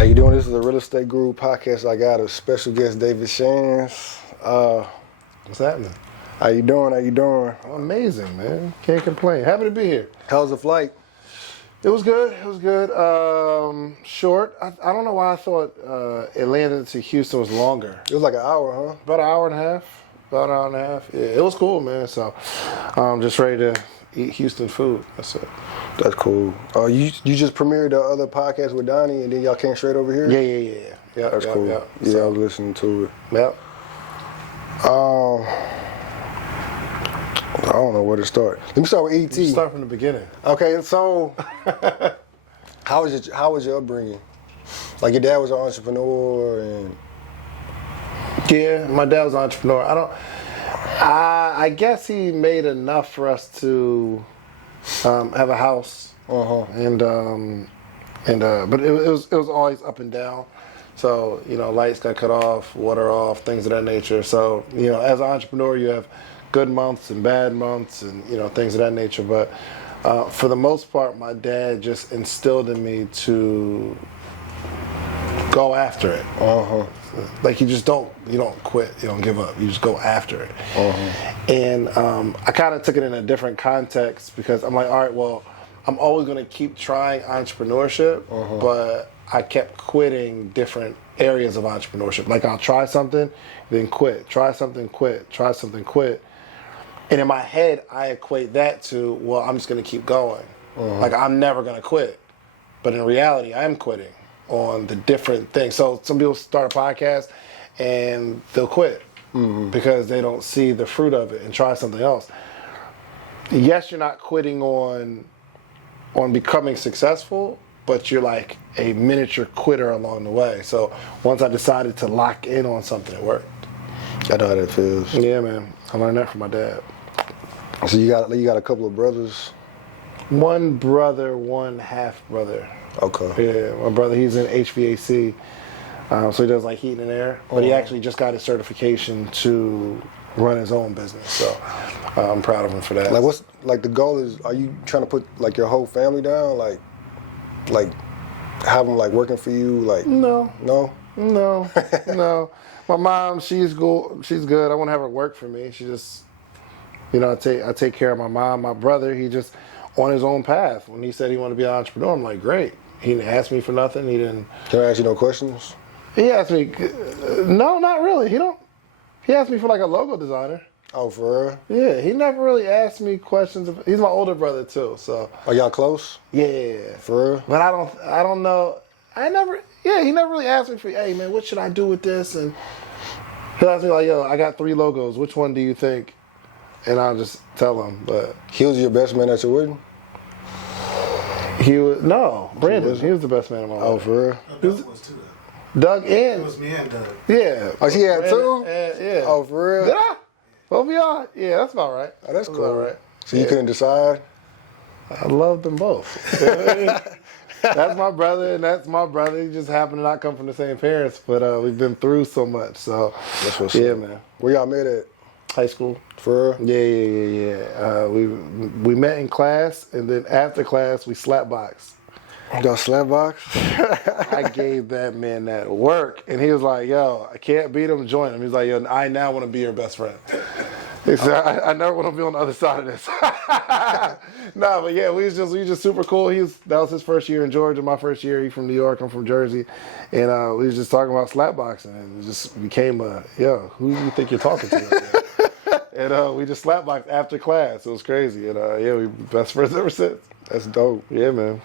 How you doing? This is the Real Estate Guru podcast. I got a special guest, David Shands. What's happening? How you doing? How you doing? Amazing, man. Can't complain. Happy to be here. How's the flight? It was good. It was good. Short. I don't know why I thought it landed to Houston was longer. It was like an hour, huh? About an hour and a half. Yeah, it was cool, man. So I'm just ready to eat Houston food. That's it. That's cool. You just premiered the other podcast with Donnie, and then y'all came straight over here? Yeah. That's cool. Yeah, I was listening to it. Yep. I don't know where to start. Let me start with ET. Start from the beginning. Okay, so how was your upbringing? Like your dad was an entrepreneur, and yeah, my dad was an entrepreneur. I guess he made enough for us to have a house. And but it was always up and down. So, lights got cut off, water off, things of that nature. So, as an entrepreneur, you have good months and bad months and, things of that nature. But for the most part, my dad just instilled in me to go after it. Like you don't quit, you don't give up, you just go after it. And I kind of took it in a different context because I'm like, all right, well, I'm always going to keep trying entrepreneurship, but I kept quitting different areas of entrepreneurship. Like I'll try something, then quit, try something, quit, try something, quit. And in my head, I equate that to, well, I'm just going to keep going. Like I'm never going to quit. But in reality, I am quitting on the different things. So some people start a podcast and they'll quit because they don't see the fruit of it and try something else. Yes, you're not quitting on becoming successful, but you're like a miniature quitter along the way. So once I decided to lock in on something, it worked. I know how that feels. Yeah, man. I learned that from my dad. So you got a couple of brothers? One brother, one half brother. Okay. Yeah, my brother, he's in HVAC, so he does like heating and air. But he actually just got his certification to run his own business. So I'm proud of him for that. Like what's the goal is? Are you trying to put like your whole family down? Like have them like working for you? Like No. No. My mom, she's good. I want to have her work for me. She just, I take care of my mom. My brother, he just on his own path. When he said he wanted to be an entrepreneur, I'm like, great. He didn't ask me for nothing. He didn't. Can I ask you no questions? He asked me, no, not really. He asked me for like a logo designer. Oh, for real? Yeah, he never really asked me questions. He's my older brother too, so. Are y'all close? Yeah. For real? But I don't know. He never really asked me for, hey man, what should I do with this? And he'll ask me like, yo, I got 3 logos. Which one do you think? And I'll just tell him, but. He was your best man at your wedding? Brandon, he was the best man of my life. Oh, for real? Doug was too. Doug and. It was me and Doug. Yeah. Oh, she had Brandon 2? yeah. Oh, for real? Did I? Both of y'all? Yeah, that's about right. Oh, that's cool. All right. So you couldn't decide? I love them both. That's my brother, and that's my brother. He just happened to not come from the same parents, but we've been through so much. So, That's what's yeah, up. man. Where y'all met at? High school. For real? Yeah. We met in class, and then after class, we slapboxed. Y'all slapbox? I gave that man that work, and he was like, yo, I can't beat him, join him. He's like, yo, I now want to be your best friend. He said, I never want to be on the other side of this. No, but yeah, we was just super cool. That was his first year in Georgia, my first year. He's from New York, I'm from Jersey. And we was just talking about slapboxing, and it just became who do you think you're talking to? And we just slapboxed after class. It was crazy. And we best friends ever since. That's dope. Yeah, man.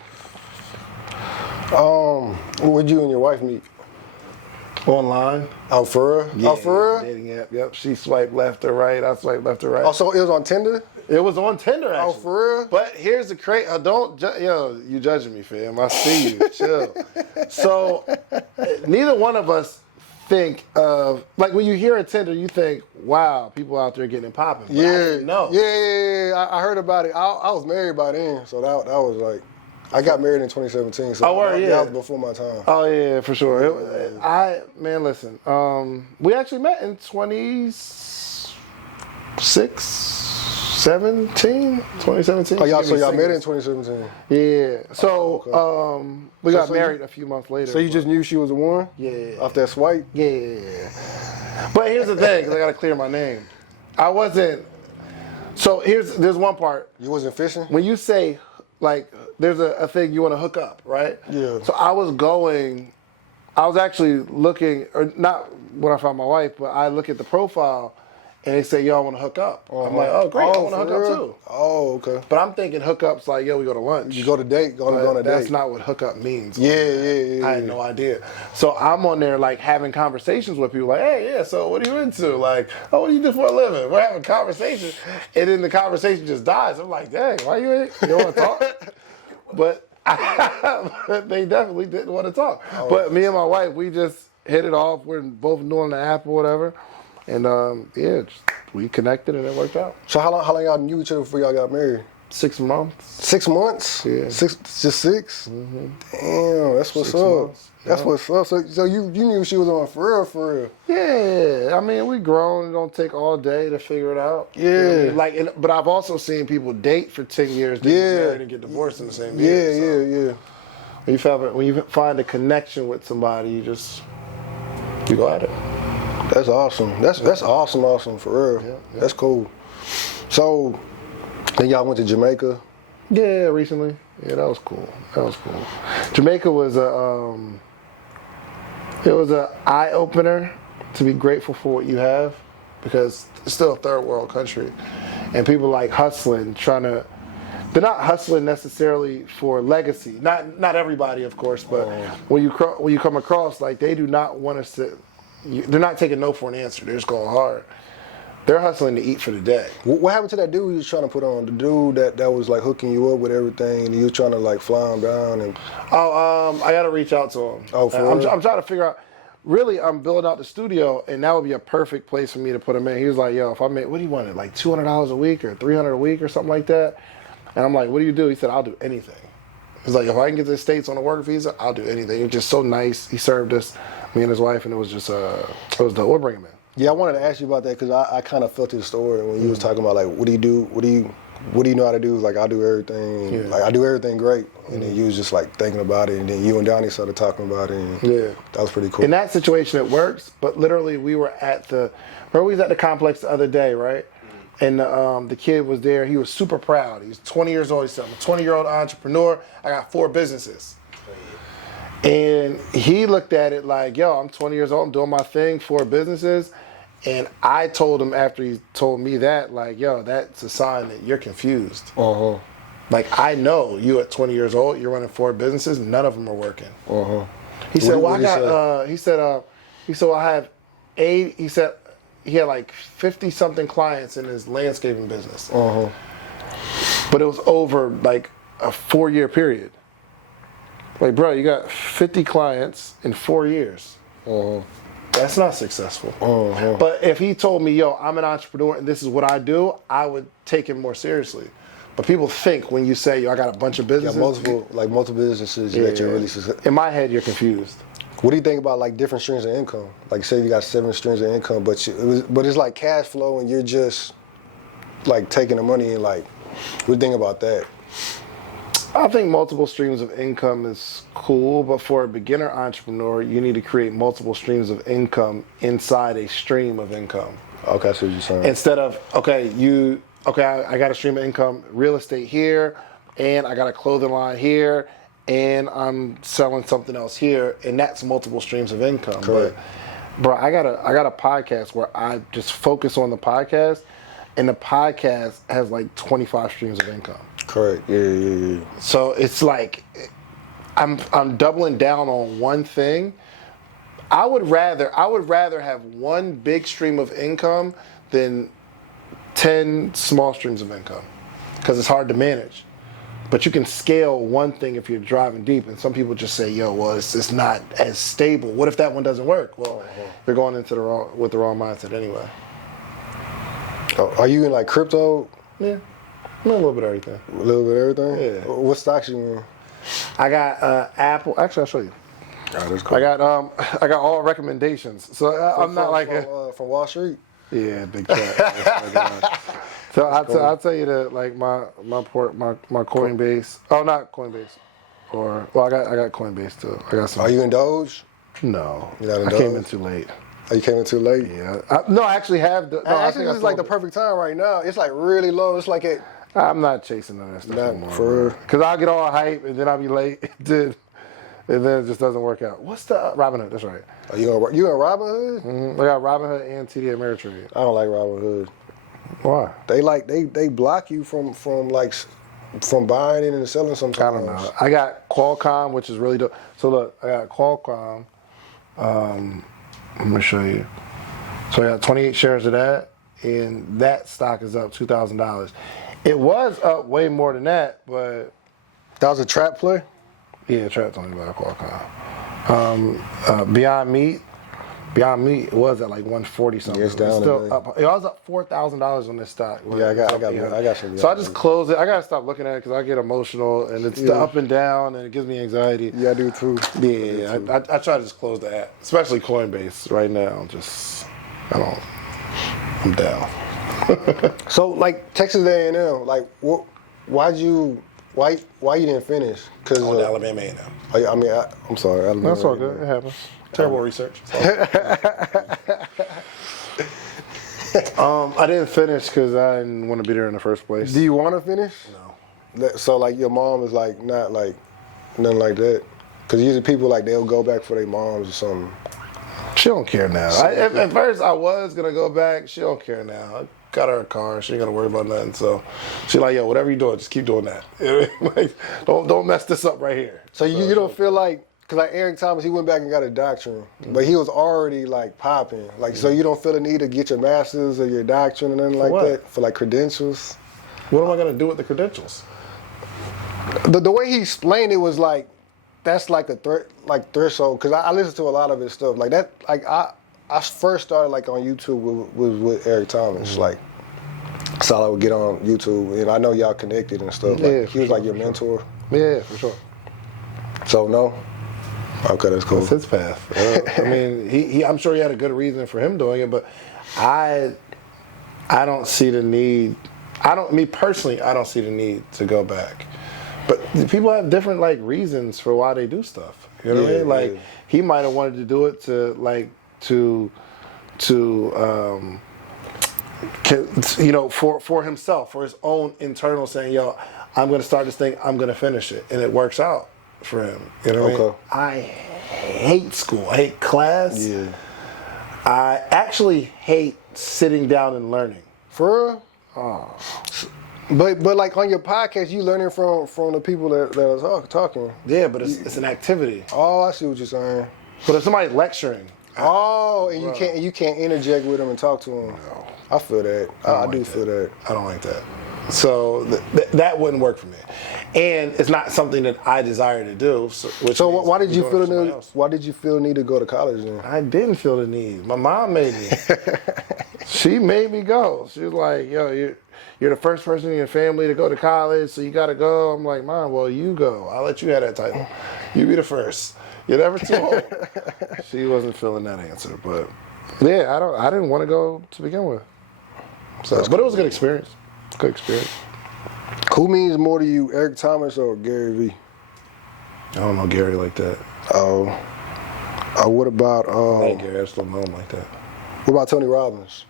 Where'd you and your wife meet? Online. Oh, for real? Yeah, Oh, for real? dating app. Yep. She swiped left or right. I swiped left or right. Oh, so it was on Tinder? It was on Tinder, actually. Oh, for real? But here's the crazy. You judging me, fam. I see you. Chill. So, neither one of us think of, like when you hear a Tinder, you think, wow, people out there getting popping. But I didn't know. Yeah. I heard about it. I was married by then, so that was like, I got married in 2017, so that was before my time. Oh, yeah, for sure. Listen, we actually met in 2016, 2017. Oh, y'all met in 2017? Yeah. So we got married a few months later. So you just knew she was the one? Yeah. Off that swipe? Yeah. But here's the thing, because I got to clear my name. I wasn't. So there's one part. You wasn't fishing? When you say, like, there's a thing you want to hook up, right? Yeah. So I was actually looking, or not when I found my wife, but I look at the profile and they say, yo, I want to hook up. I'm like, oh, great, I want to hook up too. Oh, okay. But I'm thinking hookups like, yo, we go to lunch. You go to date, go on a date. That's not what hookup means. Yeah. I had no idea. So I'm on there like having conversations with people like, hey, yeah, so what are you into? Like, oh, what do you do for a living? We're having conversations. And then the conversation just dies. I'm like, dang, why you don't want to talk? But they definitely didn't want to talk. Oh. But me and my wife, we just hit it off. We're both new on the app or whatever. And we connected and it worked out. So how long y'all knew each other before y'all got married? 6 months. 6 months? Yeah. Just 6? Mm-hmm. Damn, that's what's 6 up. months. That's what's up. So you knew she was on for real? Yeah. I mean, we grown. It don't take all day to figure it out. Yeah. You know what I mean? But I've also seen people date for 10 years, then get married and get divorced in the same year. Yeah. When you find a connection with somebody, you go at it. That's awesome. That's awesome for real. Yeah. That's cool. So then y'all went to Jamaica? Yeah, recently. Yeah, that was cool. Jamaica was it was an eye opener to be grateful for what you have, because it's still a third world country, and people like hustling, they're not hustling necessarily for legacy. Not everybody, of course, but when you come across, like, they do not want us to. They're not taking no for an answer. They're just going hard. They're hustling to eat for the day. What happened to that dude you was trying to put on? The dude that was like hooking you up with everything, and you was trying to like fly him down and. I got to reach out to him. Oh, for real? I'm trying to figure out. Really, I'm building out the studio, and that would be a perfect place for me to put him in. He was like, yo, if I made, what do you want it, like $200 a week or $300 a week or something like that? And I'm like, what do you do? He said, I'll do anything. He's like, if I can get to the States on a work visa, I'll do anything. He was just so nice. He served us, me and his wife, and it was just, it was dope. We'll bring him in. Yeah, I wanted to ask you about that because I kind of felt his story when you was talking about, like, what do you do? What do you know how to do? Like, I do everything. Yeah. Like, I do everything great. And then you was just, like, thinking about it. And then you and Donnie started talking about it. And that was pretty cool. In that situation, it works. But literally, we was at the complex the other day, right? And the kid was there. He was super proud. He was 20 years old. He said, I'm a 20-year-old entrepreneur. I got 4 businesses. And he looked at it like, yo, I'm 20 years old. I'm doing my thing, 4 businesses. And I told him after he told me that, like, yo, that's a sign that you're confused. Uh-huh. Like, I know you at 20 years old, you're running 4 businesses, none of them are working. Uh-huh. He said, well, I have 8, he said he had like 50-something clients in his landscaping business. Uh-huh. But it was over like a 4-year period. Like, bro, you got 50 clients in 4 years. Uh-huh. That's not successful. Uh-huh. But if he told me, yo, I'm an entrepreneur and this is what I do, I would take him more seriously. But people think when you say, yo, I got a bunch of businesses. Yeah, multiple businesses that you're really successful. In my head, you're confused. What do you think about like different streams of income? Like, say you got 7 streams of income, but it's like cash flow and you're just like taking the money and like, what do you think about that? I think multiple streams of income is cool, but for a beginner entrepreneur, you need to create multiple streams of income inside a stream of income. Okay, I see what you're saying. Instead of, I got a stream of income, real estate here, and I got a clothing line here, and I'm selling something else here, and that's multiple streams of income. Correct. But, bro, I got a podcast where I just focus on the podcast, and the podcast has like 25 streams of income. Correct. Yeah. So it's like I'm doubling down on one thing. I would rather have one big stream of income than 10 small streams of income, because it's hard to manage. But you can scale one thing if you're driving deep, and some people just say, yo, well, it's not as stable. What if that one doesn't work? Well, you're going into with the wrong mindset anyway. Oh, are you in like crypto? Yeah. A little bit of everything. A little bit of everything? Yeah. What stocks you in? I got Apple. Actually, I'll show you. Oh, that's cool. I got all recommendations. So I'm not like from Wall Street. Yeah, big chat. So I'll tell you that like my Coinbase. Oh, not Coinbase. Or well, I got Coinbase too. I got some. Are you in Doge? No, You're not in I Doge? came in too late. Oh, you came in too late? Yeah. No, I actually have. No, I Actually, think this is like the perfect time right now. It's like really low. It's like I'm not chasing none of that stuff Not anymore. for real. Because I'll get all hype and then I'll be late. and then it just doesn't work out. What's the Robinhood? That's right. Are you in Robinhood? Mm-hmm. I got Robinhood and TD Ameritrade. I don't like Robinhood. Why? They block you from buying it and selling sometimes. I don't know. I got Qualcomm, which is really dope. So look, I got Qualcomm. I'm gonna show you. So I got 28 shares of that, and that stock is up $2,000. It was up way more than that, but That was a trap play? yeah, Trap's only about Qualcomm. Beyond Meat was at like 140 something. Yeah, it's down still today. up. It was up $4,000 on this stock. Yeah, I got some. So I just close it. I gotta stop looking at it because I get emotional and it's the up and down and it gives me anxiety. Yeah, I do too. Yeah, I try to just close the app, especially Coinbase right now. I'm down. So like Texas A&M, like why you didn't finish? Because Alabama A&M. I'm sorry. Alabama That's all A&M. good. It happens. Terrible research. I didn't finish because I didn't want to be there in the first place. Do you want to finish? No. So like your mom is like not like nothing like that? Because usually people like they'll go back for their moms or something. She don't care now. At first, I was gonna go back. She don't care now. I got her a car. She ain't gonna worry about nothing. So she like, yo, whatever you doing, just keep doing that. Like, don't mess this up right here. So you don't feel like, because like Eric Thomas, he went back and got a doctorate, but he was already like popping. Like, so you don't feel the need to get your master's or your doctorate or nothing like what? that for like credentials? What am I gonna do with the credentials? The way he explained it was like, that's like a threshold, because I listened to a lot of his stuff. Like that, like I first started like on YouTube with Eric Thomas. Like, so I would get on YouTube, and I know y'all connected and stuff. Like, Yeah, he was for like your mentor. Yeah, for sure. So no. Okay, that's cool. That's his path. I mean, he I'm sure he had a good reason for him doing it, but I don't see the need. Me personally, I don't see the need to go back. But people have different like reasons for why they do stuff. You know what I mean? Like he might have wanted to do it for himself, for his own internal saying, yo, I'm gonna start this thing, I'm gonna finish it, and it works out for him. You know what I mean? I hate school. I hate class. Yeah. I actually hate sitting down and learning. For real? Oh. But like on your podcast, you learning from the people that are talking. Yeah, but it's an activity. Oh, I see what you're saying. But if somebody's lecturing, oh, and you can't interject with them and talk to them. No. I feel that. I do feel that. I don't like that. So that wouldn't work for me, and it's not something that I desire to do. So why did you feel the need? Why did you feel the need to go to college then? I didn't feel the need. My mom made me. She made me go. She was like, "Yo, you're the first person in your family to go to college, so you got to go." I'm like, "Mom, well, you go. I'll let you have that title. You be the first. You're never too old." She wasn't feeling that answer, but yeah, I didn't want to go to begin with. So, but it was a good experience. Good experience. Who means more to you, Eric Thomas or Gary Vee? I don't know Gary like that. Oh. What about I like Gary. I just don't know him like that. What about Tony Robbins?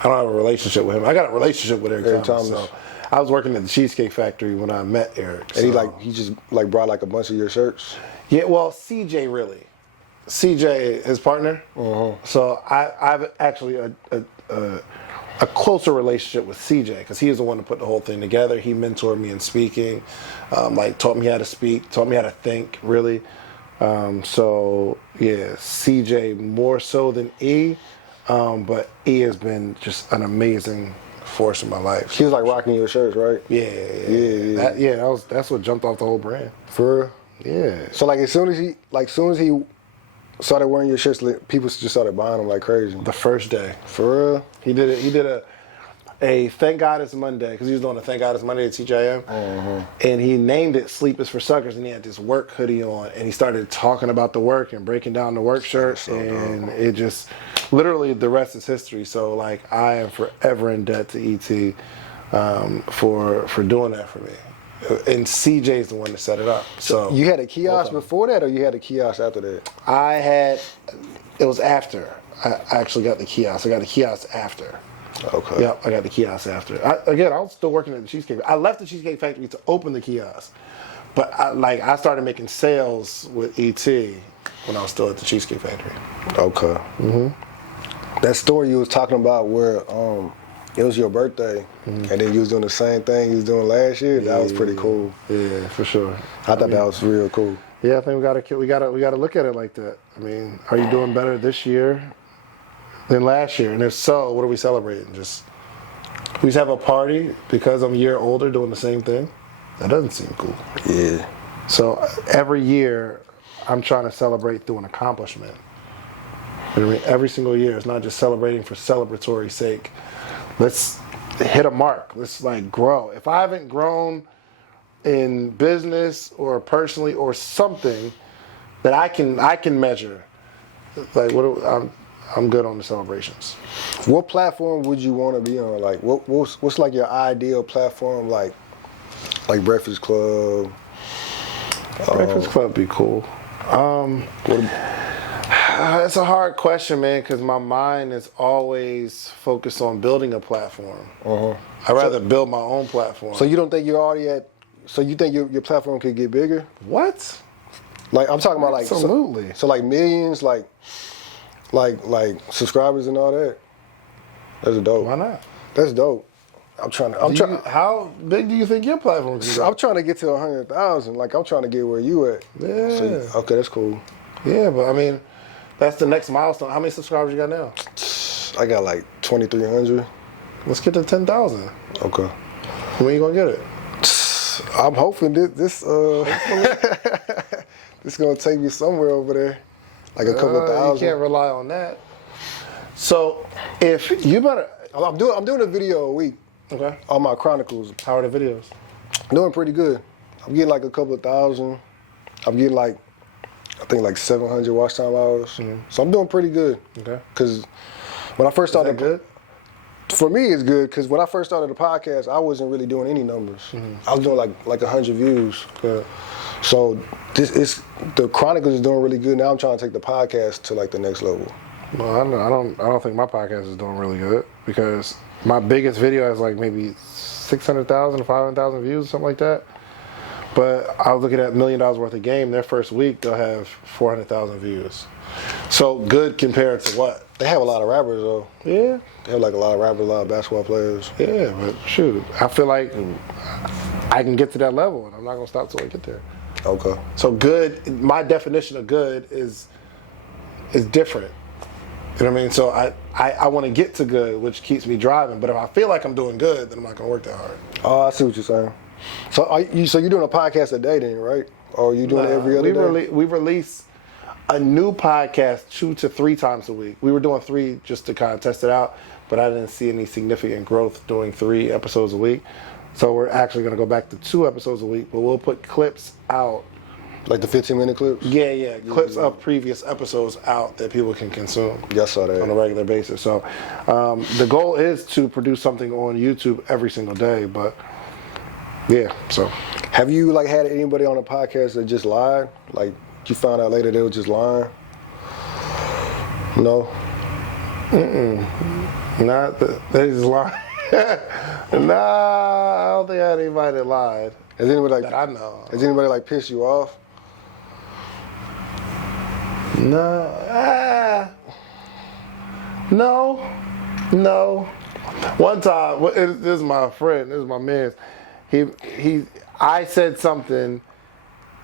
I don't have a relationship with him. I got a relationship with Eric Thomas. Thomas. So I was working at the Cheesecake Factory when I met Eric. And he just like brought like a bunch of your shirts? Yeah, well, CJ really. CJ, his partner. So I've actually a closer relationship with CJ because he is the one to put the whole thing together. He mentored me in speaking, like taught me how to speak, taught me how to think, really. So yeah, CJ more so than E, but E has been just an amazing force in my life. He was like rocking your shirts, right? Yeah. That's what jumped off the whole brand. For real? Yeah. So like as soon as he started wearing your shirts, people just started buying them like crazy. The first day. For real? He did a Thank God It's Monday, because he was doing a Thank God It's Monday at TJM. And he named it Sleep is for Suckers, and he had this work hoodie on, and he started talking about the work and breaking down the work shirt, and it just, literally the rest is history. So like I am forever in debt to ET for doing that for me. And CJ's the one that set it up. So You had a kiosk before that, or you had a kiosk after that? It was after I actually got the kiosk. I got the kiosk after. Okay. Yep, I got the kiosk after. I was still working at the Cheesecake. I left the Cheesecake Factory to open the kiosk, but I started making sales with ET when I was still at the Cheesecake Factory. Okay. That story you was talking about where it was your birthday, and then you was doing the same thing you was doing last year. That was pretty cool. Yeah, for sure. I thought that was real cool. Yeah, I think we gotta look at it like that. I mean, are you doing better this year than last year? And if so, what are we celebrating? We just have a party because I'm a year older doing the same thing? That doesn't seem cool. Yeah. So every year, I'm trying to celebrate through an accomplishment. You know what I mean? Every single year, it's not just celebrating for celebratory sake. Let's hit a mark. Let's like grow. If I haven't grown in business or personally or something that I can measure, like I'm good on the celebrations. What platform would you want to be on? Like, what's like your ideal platform? Like Breakfast Club. Breakfast Club be cool. It's a hard question, man, because my mind is always focused on building a platform. I'd rather build my own platform. So you don't think you're already at? So you think your platform could get bigger? What? Like I'm talking about, like absolutely. So like millions, like subscribers and all that. That's dope. Why not? That's dope. How big do you think your platform can go? I'm trying to get to 100,000. Like I'm trying to get where you at. Yeah. So, okay, that's cool. Yeah, but I mean, that's the next milestone. How many subscribers you got now? I got like 2,300. Let's get to 10,000. Okay. When you gonna get it? I'm hoping this this gonna take me somewhere over there, like a couple thousand. You can't rely on that. So if you better, I'm doing a video a week. Okay. On my chronicles. How are the videos? Doing pretty good. I'm getting like a couple of thousand. I'm getting like, I think like 700 watch time hours. So I'm doing pretty good. Okay. Because when I first started, Is that good? For me, it's good because when I first started the podcast, I wasn't really doing any numbers. I was doing like 100 views. Yeah. So the Chronicles is doing really good. Now I'm trying to take the podcast to like the next level. Well, I don't think my podcast is doing really good because my biggest video has like maybe 600,000, 500,000 views, something like that. But I was looking at $1 million worth of game. Their first week, they'll have 400,000 views. So good compared to what? They have a lot of rappers though. Yeah. They have like a lot of rappers, a lot of basketball players. Yeah, but shoot, I feel like I can get to that level, and I'm not gonna stop till I get there. Okay. So good. My definition of good is different. You know what I mean? So I want to get to good, which keeps me driving. But if I feel like I'm doing good, then I'm not gonna work that hard. Oh, I see what you're saying. So you're doing a podcast a day then, right? Or are you doing it every other day? We release a new podcast 2 to 3 times a week. We were doing 3 just to kind of test it out, but I didn't see any significant growth doing 3 episodes a week. So we're actually going to go back to 2 episodes a week, but we'll put clips out. Like the 15-minute clips? Yeah. Clips of previous episodes out that people can consume. Yeah, I saw that. On a regular basis. So the goal is to produce something on YouTube every single day, but yeah, so. Have you like had anybody on a podcast that just lied? Like you found out later they were just lying? No? Not that they just lied. Nah, I don't think I had anybody that lied. Has anybody like that I know? Has anybody like pissed you off? No. No. One time, this is my friend, this is my man. I said something,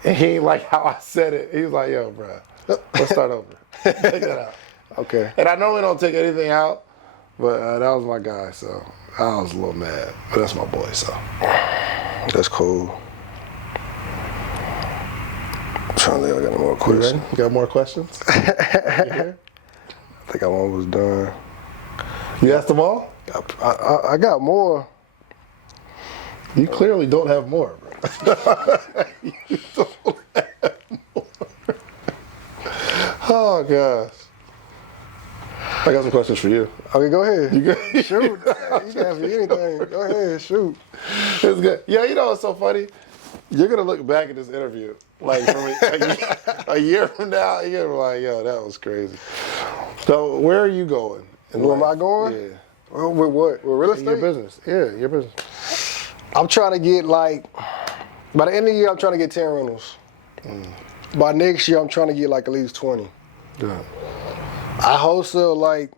and he ain't like how I said it. He was like, yo, bro, let's start over. Take that out. Okay. And I know we don't take anything out, but that was my guy, so I was a little mad. But that's my boy, so. That's cool. I'm trying to think if I got any more questions. You got more questions? I think I'm almost done. You asked them all? I got more. You clearly don't have more, bro. You don't have more. Oh, gosh. I got some questions for you. Okay, go ahead. You good? Shoot. You can ask me anything. Go ahead, shoot. It's good. Yeah, you know what's so funny? You're gonna look back at this interview like from a year from now, you're gonna be like, yo, that was crazy. So where are you going? Where am I going? Yeah. Well, with what? With real estate? Your business. Yeah, your business. I'm trying to get by the end of the year, I'm trying to get 10 rentals. By next year, I'm trying to get like at least 20. Yeah. I wholesale like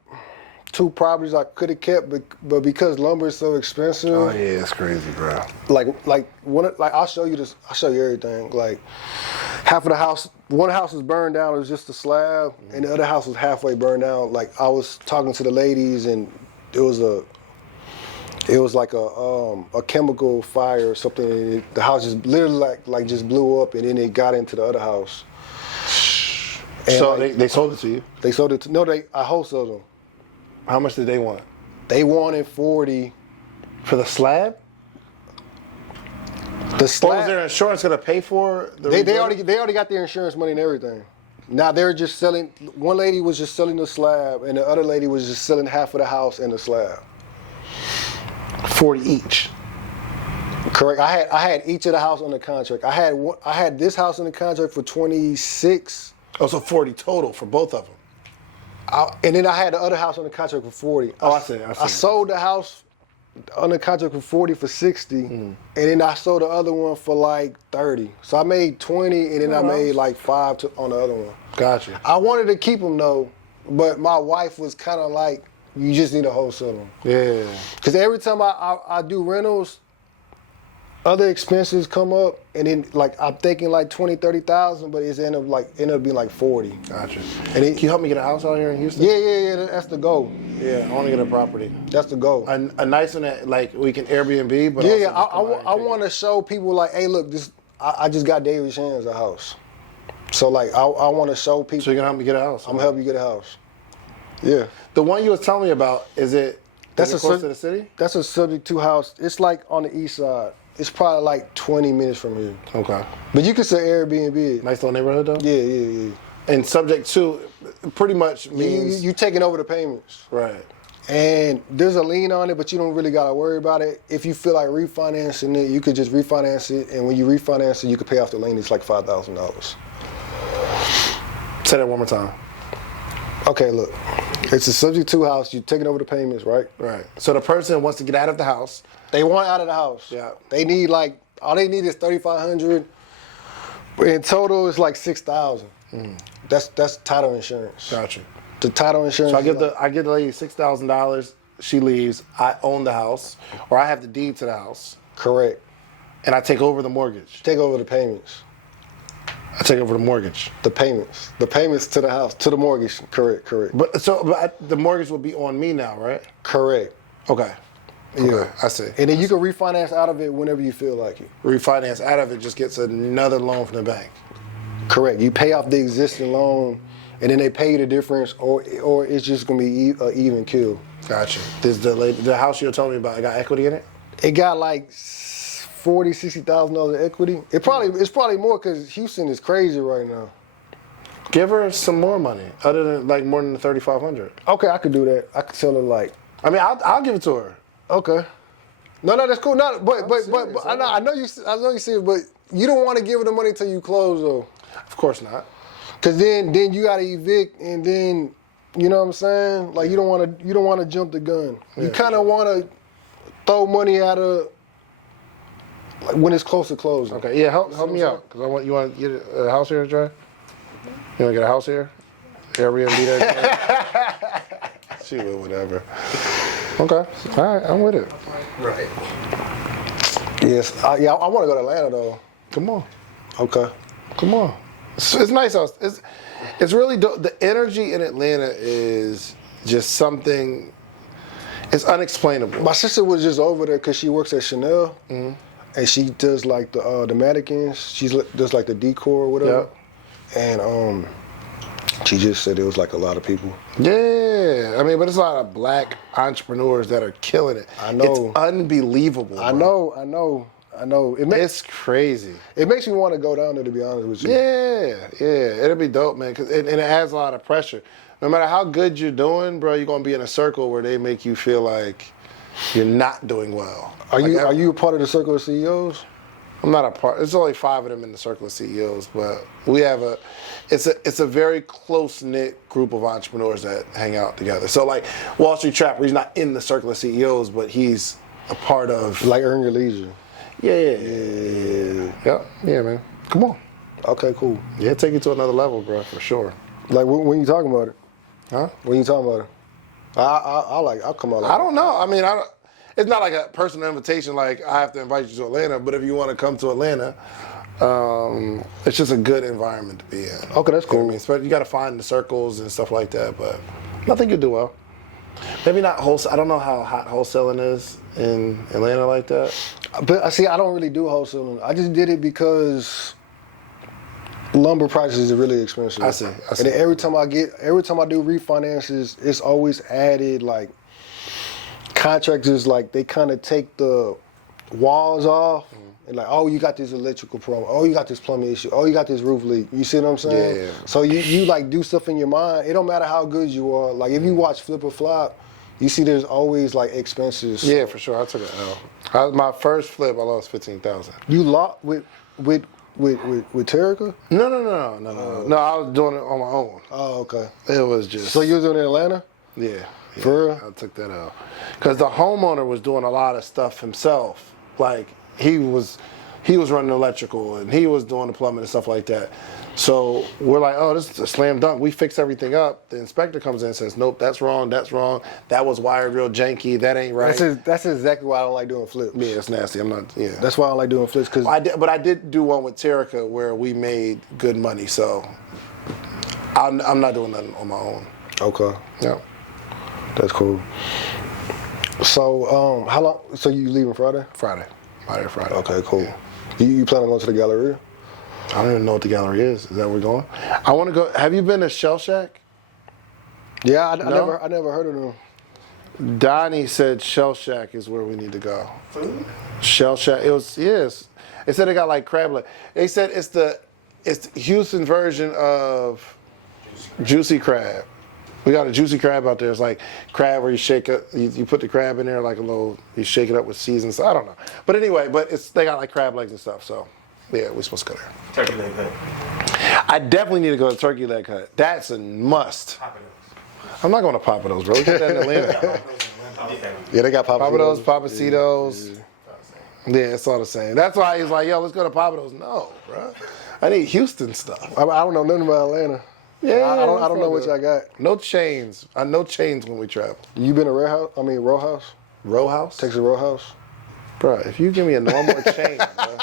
2 properties I could have kept, but because lumber is so expensive. Oh yeah, it's crazy, bro. I'll show you this. I'll show you everything. Like half of the house, one house was burned down. It was just a slab, and the other house was halfway burned down. Like I was talking to the ladies, and it was like a chemical fire or something. And the house just literally like just blew up, and then it got into the other house. And so they sold it to you? They sold it to I wholesaled them. How much did they want? They wanted 40 for the slab. The slab. What was their insurance gonna pay for? They already got their insurance money and everything. Now they're just selling. One lady was just selling the slab, and the other lady was just selling half of the house and the slab. 40 each. Correct. I had each of the house under contract. I had this house under contract for 26. Oh, so 40 total for both of them. And then I had the other house under contract for 40. Oh, I see. I sold the house under contract for 40 for 60, and then I sold the other one for like 30. So I made 20, and then I made like 5 on the other one. Gotcha. I wanted to keep them though, but my wife was kind of like, you just need to wholesale them. Yeah. Because every time I do rentals, other expenses come up, and then like I'm thinking like 20, 30,000, but it's end up being like 40. Gotcha. And can you help me get a house out here in Houston? Yeah. That's the goal. Yeah, I want to get a property. That's the goal. A nice one that like we can Airbnb, but I want to show people like, hey, look, I just got David Shands a house. So like I want to show people. So you're gonna help me get a house? I'm gonna help you get a house. Yeah. The one you was telling me about, is it close to the city? That's a subject to house. It's like on the east side. It's probably like 20 minutes from here. Okay. But you could say Airbnb. Nice little neighborhood though? Yeah. And subject to pretty much means you taking over the payments. Right. And there's a lien on it, but you don't really gotta worry about it. If you feel like refinancing it, you could just refinance it, and when you refinance it, you could pay off the lien. It's like $5,000. Say that one more time. Okay, look. It's a subject to house. You're taking over the payments, right? Right. So the person wants to get out of the house. They want out of the house. Yeah. They need all they need is $3,500. In total, it's like $6,000. That's title insurance. Gotcha. The title insurance. So I give the lady $6,000. She leaves. I own the house, or I have the deed to the house. Correct. And I take over the mortgage. Take over the payments. I take over the mortgage. The payments to the house, to the mortgage. Correct. But the mortgage will be on me now, right? Correct. Okay. Yeah, I see. And then you can refinance out of it whenever you feel like it. Refinance out of it, just gets another loan from the bank. Correct. You pay off the existing loan, and then they pay you the difference, or it's just gonna be an even kill. Gotcha. Does the house you're telling me about, it got equity in it? It got like $40,000-$60,000 equity. It's probably more because Houston is crazy right now. Give her some more money, other than like more than the $3,500. Okay, I could do that. I could tell her like. I mean, I'll give it to her. Okay. No, that's cool. No, but I know you see it, but you don't want to give her the money until you close though. Of course not. Cause then you gotta evict, and then you know what I'm saying. Like you don't want to jump the gun. Yeah, you kind of want to throw money out of like when it's close to closing. Okay. Yeah. Help me out, cause you want to get a house here, Dre? You want to get a house here? Airbnb there. She will, whatever. Okay. All right. I'm with it. Right. Yes. I want to go to Atlanta though. Come on. Okay. Come on. It's nice house. It's really dope. The energy in Atlanta is just something. It's unexplainable. My sister was just over there because she works at Chanel, and she does like the mannequins. She does like the decor or whatever. Yep. And she just said it was like a lot of people. Yeah, I mean, but it's a lot of black entrepreneurs that are killing it. I know. It's unbelievable. Bro. I know. It's crazy. It makes me want to go down there, to be honest with you. Yeah. It'll be dope, man, and it adds a lot of pressure. no matter how good you're doing, bro, you're gonna be in a circle where they make you feel like you're not doing well. Are you a part of the circle of CEOs? I'm not a part. There's only 5 of them in the circle of CEOs, but we have it's a very close knit group of entrepreneurs that hang out together. So like Wall Street Trapper, he's not in the circle of CEOs, but he's a part of Like Earn Your Leisure. Yeah, man. Come on. Okay, cool. Yeah, take you to another level, bro, for sure. Like when you talking about it? Huh? When you talking about it? I'll come out. Like I don't know. I mean, it's not like a personal invitation like I have to invite you to Atlanta, but if you want to come to Atlanta, it's just a good environment to be in. Okay, that's cool. You know what I mean? But you got to find the circles and stuff like that, but I think you'll do well. Maybe not wholesale. I don't know how hot wholesaling is in Atlanta like that. But I see, I don't really do wholesaling. I just did it because lumber prices are really expensive. I see. And then every time I do refinances, it's always added like contractors, like they kind of take the walls off and like, oh, you got this electrical problem. Oh, you got this plumbing issue. Oh, you got this roof leak. You see what I'm saying? Yeah. So you like do stuff in your mind. It don't matter how good you are. Like if you watch Flip or Flop, you see there's always like expenses. Yeah, for sure. I took an L. My first flip, I lost $15,000. You lost with Terica? No. No, I was doing it on my own. Oh, okay. It was just. So you was in Atlanta? Yeah. For real? I took that out. Because the homeowner was doing a lot of stuff himself. Like, he was running electrical and he was doing the plumbing and stuff like that. So we're like, oh, this is a slam dunk. We fix everything up. The inspector comes in and says, nope, that's wrong. That was wired real janky. That ain't right. That's exactly why I don't like doing flips. Yeah, it's nasty. I'm not, yeah. That's why I don't like doing flips. Cause But I did do one with Terica where we made good money. So I'm not doing nothing on my own. Okay. Yeah. That's cool. So how long? So you leaving Friday? Friday. Okay, cool. Yeah. You plan on going to the Galleria? I don't even know what the gallery is. Is that where we're going? I want to go. Have you been to Shell Shack? Yeah, I No? never heard of them. Donnie said Shell Shack is where we need to go. Food? Shell Shack. It was, yes. They said they got like crab leg. They said it's the Houston version of Juicy Crab. We got a Juicy Crab out there. It's like crab where you shake it, you put the crab in there like a little, you shake it up with seasons. So I don't know. But anyway, they got like crab legs and stuff. So yeah, we're supposed to go there. Turkey leg cut. I definitely need to go to Turkey Leg Hut. That's a must. Papados. I'm not going to Papados, bro. We got that in Atlanta. Yeah, they got Papados, Papacitos. Yeah, it's all the same. That's why he's like, yo, let's go to Papados. No, bro. I need Houston stuff. I don't know nothing about Atlanta. Yeah, I don't know what y'all got. No chains. No chains when we travel. You been to Row House? Row House? Texas Row House? Bro, if you give me a normal chain, bro.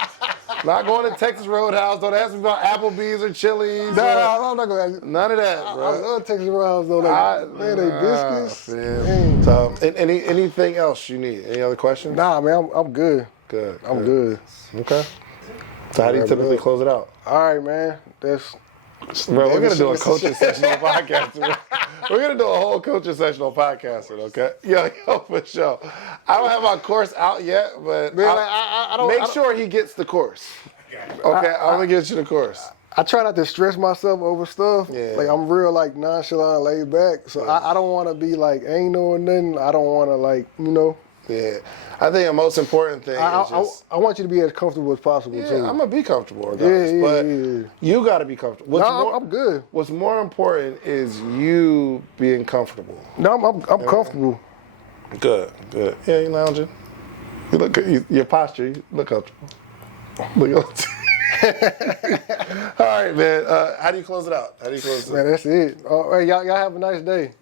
Not going to Texas Roadhouse. Don't ask me about Applebee's or Chili's. No, I'm not going to. None of that, bro. I love Texas Row House though. Man, they biscuits. Man. So, anything else you need? Any other questions? Nah, man, I'm good. Good. I'm good. Okay. So how do you typically close it out? All right, man. Bro, we're gonna do a coaching session on podcasting. We're gonna do a whole coaching session on podcasting, okay? Yo, for sure. I don't have my course out yet, but Man, I don't make sure he gets the course. Okay, I'm gonna get you the course. I try not to stress myself over stuff. Yeah. Like I'm real like nonchalant, laid back. So I don't want to be like ain't knowing nothing. I don't want to like Yeah, I think the most important thing is just. I want you to be as comfortable as possible too. I'm gonna be comfortable regardless, but you gotta be comfortable. I'm good. What's more important is you being comfortable. No, I'm comfortable. Good. Yeah, you lounging. You look good. Your posture, you look comfortable. Look. All right, man. How do you close it out? Man, that's it. Hey, y'all have a nice day.